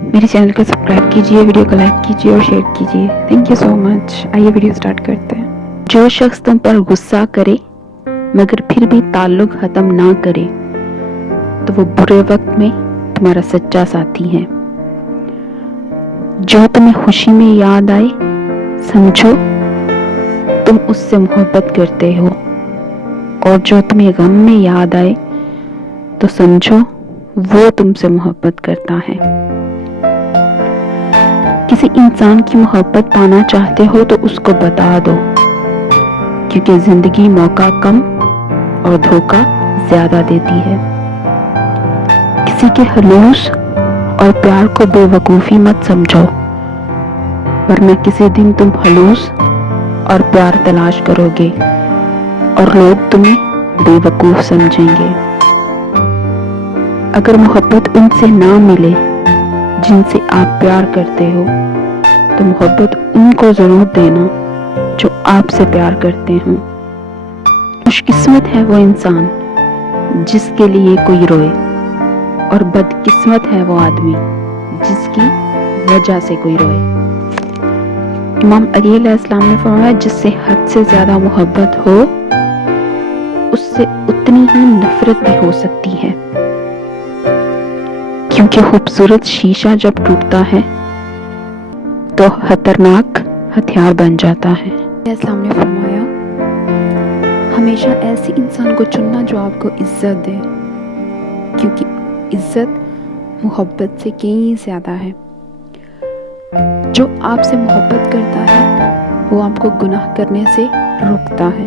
میرے چینل کو سبسکرائب کیجیے، ویڈیو کو لائک کیجیے اور شیئر کیجیے. تھینک یو سو مچ. آئیے ویڈیو سٹارٹ کرتے ہیں. جو شخص تم پر غصہ کرے مگر پھر بھی تعلق ختم نہ کرے تو وہ برے وقت میں تمہارا سچا ساتھی ہے. جو تمہیں خوشی میں یاد آئے سمجھو تم اس سے محبت کرتے ہو، اور جو تمہیں غم میں یاد آئے تو سمجھو وہ تم سے محبت کرتا ہے. کسی انسان کی محبت پانا چاہتے ہو تو اس کو بتا دو، کیونکہ زندگی موقع کم اور دھوکہ زیادہ دیتی ہے. کسی کے خلوص اور پیار کو بے وقوفی مت سمجھو، ورنہ کسی دن تم خلوص اور پیار تلاش کرو گے اور لوگ تمہیں بے وقوف سمجھیں گے. اگر محبت ان سے نہ ملے جن سے آپ پیار کرتے ہو تو محبت ان کو ضرور دینا جو آپ سے پیار کرتے ہوں. خوش قسمت ہے وہ انسان جس کے لیے کوئی روئے، اور بد قسمت ہے وہ آدمی جس کی وجہ سے کوئی روئے. امام علی علیہ السلام نے فرمایا جس سے حد سے زیادہ محبت ہو اس سے اتنی ہی نفرت بھی ہو سکتی ہے، کیونکہ خوبصورت شیشہ جب ٹوٹتا ہے تو خطرناک ہتھیار بن جاتا ہے. السلام نے فرمایا ہمیشہ ایسی انسان کو چننا جو آپ کو عزت دے، کیونکہ عزت محبت سے کہیں زیادہ ہے. جو آپ سے محبت کرتا ہے وہ آپ کو گناہ کرنے سے روکتا ہے.